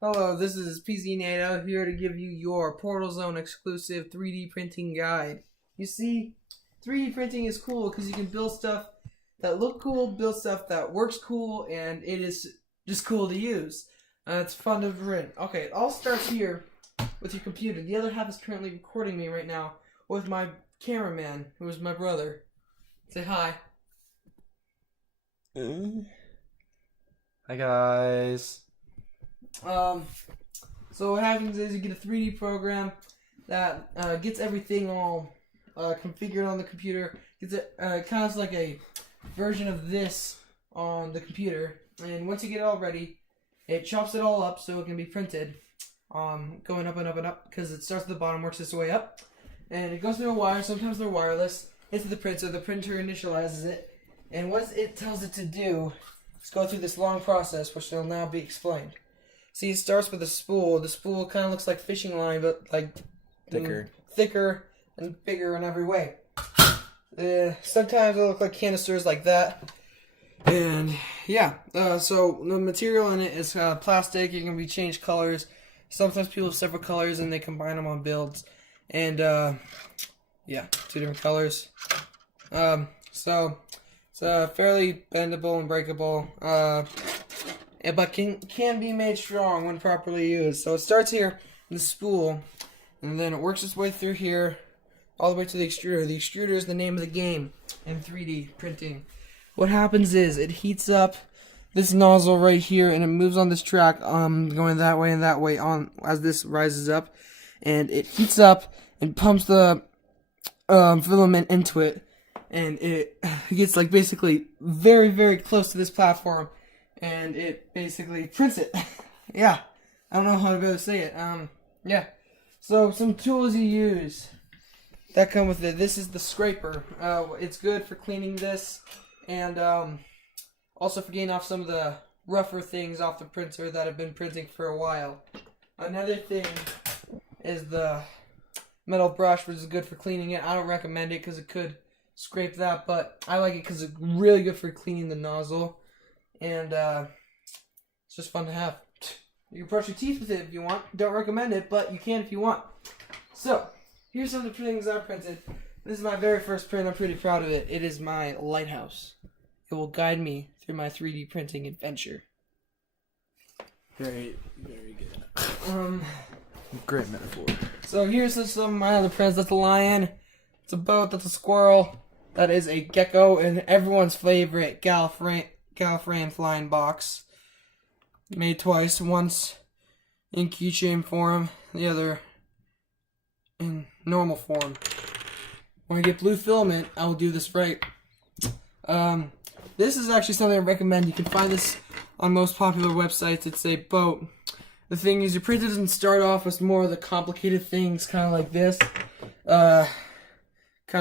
Hello, this is PZ NATO here to give you your Portal Zone exclusive 3D printing guide. You see, 3D printing is cool because you can build stuff that look cool, build stuff that works cool, and it is just cool to use. It's fun to print. Okay, it all starts here with your computer. The other half is currently recording me right now with my cameraman, who is my brother. Say hi. Hi guys. So what happens is you get a 3D program that gets everything all configured on the computer. Gets it kind of like a version of this on the computer, and once you get it all ready, it chops it all up so it can be printed. Going up and up and up because it starts at the bottom, works its way up, and it goes through a wire. Sometimes they're wireless into the printer. The printer initializes it, and what it tells it to do is go through this long process, which will now be explained. See, it starts with a spool. The spool kind of looks like fishing line, but like thicker and bigger in every way. Sometimes they look like canisters like that. And yeah, so the material in it is plastic. It can be changed colors. Sometimes people have several colors and they combine them on builds. And yeah, 2 different colors. So it's fairly bendable and breakable. But can be made strong when properly used. So it starts here in the spool, and then it works its way through here, all the way to the extruder. The extruder is the name of the game in 3D printing. What happens is it heats up this nozzle right here, and it moves on this track, going that way and that way on as this rises up, and it heats up and pumps the filament into it, and it gets like basically very, very close to this platform. And it basically prints it. Yeah. I don't know how to better say it. Yeah. So some tools you use that come with it. This is the scraper. It's good for cleaning this, and also for getting off some of the rougher things off the printer that have been printing for a while. Another thing is the metal brush, which is good for cleaning it. I don't recommend it because it could scrape that, but I like it because it's really good for cleaning the nozzle. And it's just fun to have. You can brush your teeth with it if you want. Don't recommend it, but you can if you want. So, here's some of the things I printed. This is my very first print. I'm pretty proud of it. It is my lighthouse. It will guide me through my 3D printing adventure. Very good. Great metaphor. So here's some of my other prints. That's a lion. It's a boat. That's a squirrel. That is a gecko, and everyone's favorite Gallifreyan flying box. Made twice, once in keychain form, the other in normal form. When I get blue filament, I will do this right. This is actually something I recommend. You can find this on most popular websites. It's a boat. The thing is, your printer doesn't start off with more of the complicated things, kind of like this. Kind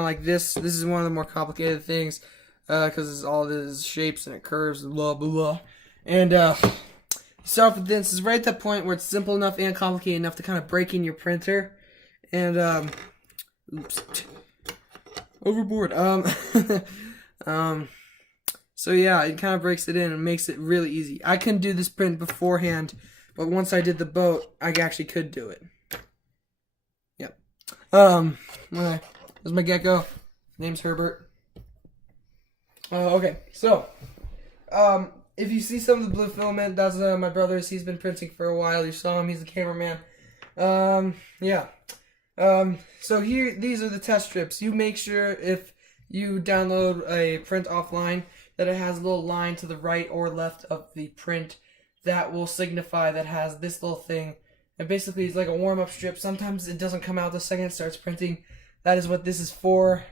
of like this. This is one of the more complicated things. Because all this shapes and it curves and blah blah blah. And start off with this. Is right at that point where it's simple enough and complicated enough to kind of break in your printer. And oops, overboard. So yeah, it kind of breaks it in and makes it really easy. I couldn't do this print beforehand, but once I did the boat, I actually could do it. Yep. There's my gecko. Name's Herbert. Okay, so, if you see some of the blue filament, that's my brother's. He's been printing for a while. You saw him. He's the cameraman. Yeah. So here, these are the test strips. You make sure if you download a print offline that it has a little line to the right or left of the print that will signify that has this little thing. And basically, it's like a warm-up strip. Sometimes it doesn't come out the second it starts printing. That is what this is for.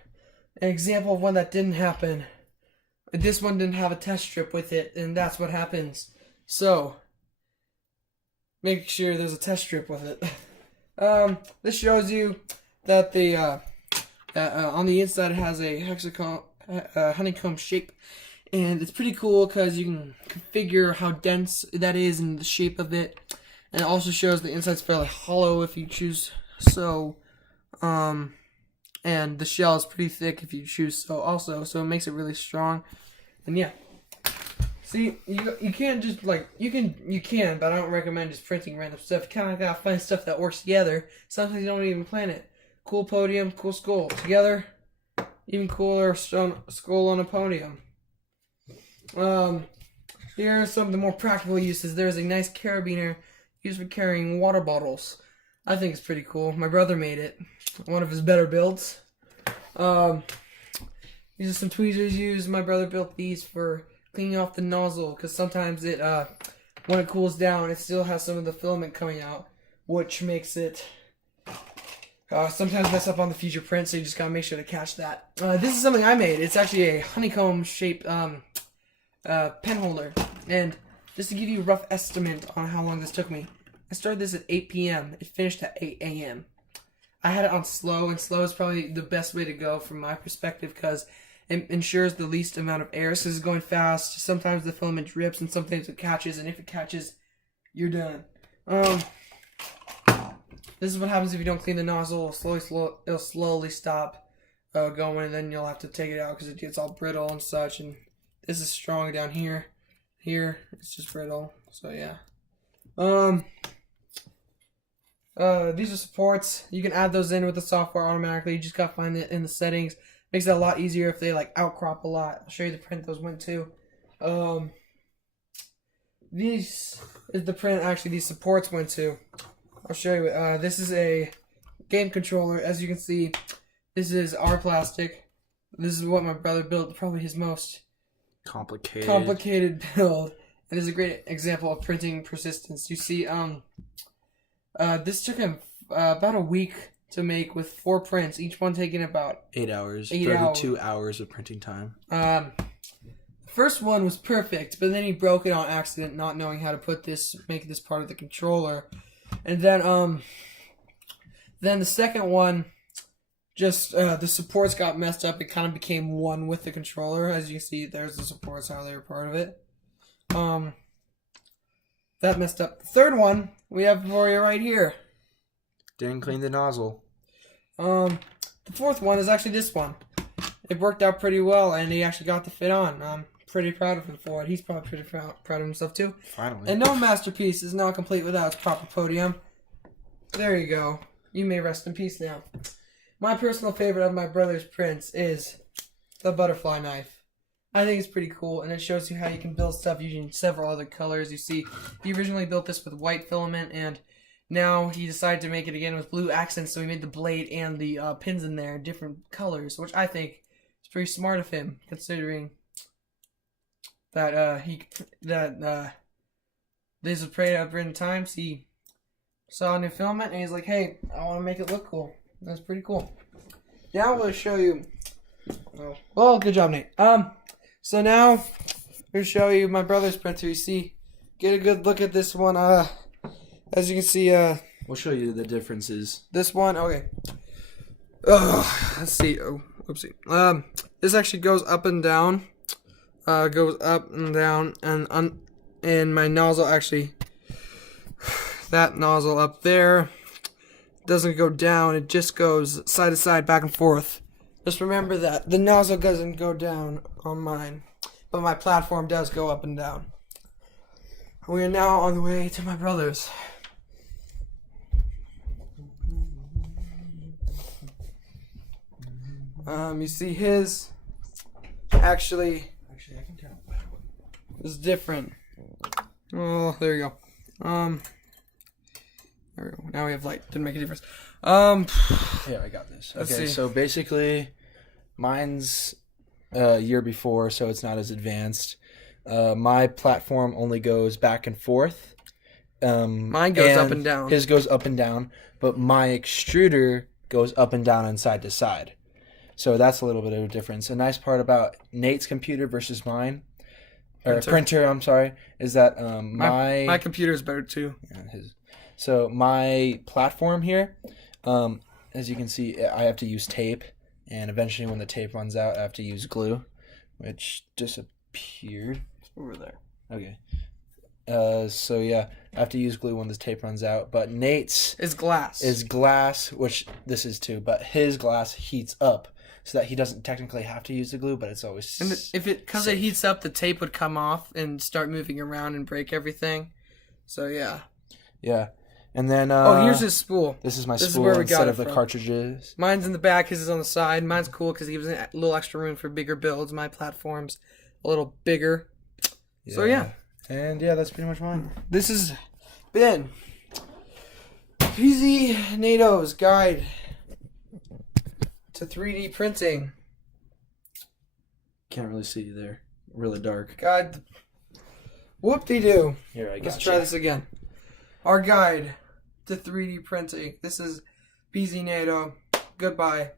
An example of one that didn't happen. This one didn't have a test strip with it, and that's what happens. So, make sure there's a test strip with it. This shows you that the on the inside it has a honeycomb shape, and it's pretty cool because you can configure how dense that is and the shape of it. And it also shows the inside's fairly hollow if you choose so. And the shell is pretty thick if you choose so also, so it makes it really strong. And yeah. See, you can't just like you can, but I don't recommend just printing random stuff. You kind of gotta find stuff that works together. Sometimes you don't even plan it. Cool podium, cool skull together. Even cooler skull on a podium. Here are some of the more practical uses. There's a nice carabiner used for carrying water bottles. I think it's pretty cool. My brother made it. One of his better builds. These are some tweezers used. My brother built these for cleaning off the nozzle because sometimes it, when it cools down, it still has some of the filament coming out, which makes it sometimes mess up on the future print. So you just gotta make sure to catch that. This is something I made. It's actually a honeycomb shaped pen holder, and just to give you a rough estimate on how long this took me, I started this at 8 p.m. It finished at 8 a.m. I had it on slow, and slow is probably the best way to go from my perspective because it ensures the least amount of air. So it's going fast. Sometimes the filament drips, and sometimes it catches, and if it catches, you're done. This is what happens if you don't clean the nozzle. It'll slowly stop going, and then you'll have to take it out because it gets all brittle and such. And this is strong down here. Here, it's just brittle. So yeah. These are supports. You can add those in with the software automatically. You just gotta find it in the settings. Makes it a lot easier if they like outcrop a lot. I'll show you the print those went to. These is the print actually these supports went to. I'll show you. This is a game controller. As you can see, this is our plastic. This is what my brother built. Probably his most complicated build. And this is a great example of printing persistence. You see, this took him about a week to make with 4 prints, each one taking about 8 hours. 32 hours of printing time. First one was perfect, but then he broke it on accident, not knowing how to make this part of the controller. And then the second one, just the supports got messed up. It kind of became one with the controller. As you see, there's the supports, how they were part of it. That messed up. The third one we have for you right here. Didn't clean the nozzle. The fourth one is actually this one. It worked out pretty well, and he actually got the fit on. I'm pretty proud of him for it. He's probably pretty proud of himself too. Finally. And no masterpiece is not complete without its proper podium. There you go. You may rest in peace now. My personal favorite of my brother's prints is the butterfly knife. I think it's pretty cool, and it shows you how you can build stuff using several other colors. You see, he originally built this with white filament, and now he decided to make it again with blue accents, so he made the blade and the pins in there different colors, which I think is pretty smart of him, considering that these are pretty up in times. He saw a new filament, and he's like, hey, I want to make it look cool. That's pretty cool. Now I'm going to show you... Oh, well, good job, Nate. So now, I'm going to show you my brother's printer. You see, get a good look at this one. As you can see, we'll show you the differences. This one, okay. Let's see. Oh, oopsie. This actually goes up and down. Goes up and down, and my nozzle actually, that nozzle up there doesn't go down. It just goes side to side, back and forth. Just remember that. The nozzle doesn't go down on mine, but my platform does go up and down. We are now on the way to my brother's. You see his actually I can tell. is different. Oh, there you go. There we go. Now we have light. Didn't make a difference. Yeah, I got this. Let's Okay, see. so basically, mine's a year before, so it's not as advanced. My platform only goes back and forth. Mine goes up and down. His goes up and down, but my extruder goes up and down and side to side. So that's a little bit of a difference. A nice part about Nate's computer versus mine, or printer, I'm sorry, is that my computer is better too. Yeah, his. So my platform here, as you can see, I have to use tape, and eventually when the tape runs out, I have to use glue, which disappeared. Over there. Okay. So yeah, I have to use glue when this tape runs out. But Nate's is glass. Is glass, which this is too, but his glass heats up. so that he doesn't technically have to use the glue, but it's always And because it heats up, the tape would come off and start moving around and break everything. So yeah. Yeah. And then here's his spool. This is my This is spool where we instead got of it the from. cartridges. Mine's in the back, his is on the side. Mine's cool because he gives a little extra room for bigger builds. My platform's a little bigger. Yeah. So yeah. And yeah, that's pretty much mine. This has been PZ NATO'S guide to 3D printing. Can't really see you there. Really dark. Guide. Whoop-de-doo. Here, I got Let's try this again. Our guide to 3D printing. This is PZ NATO. Goodbye.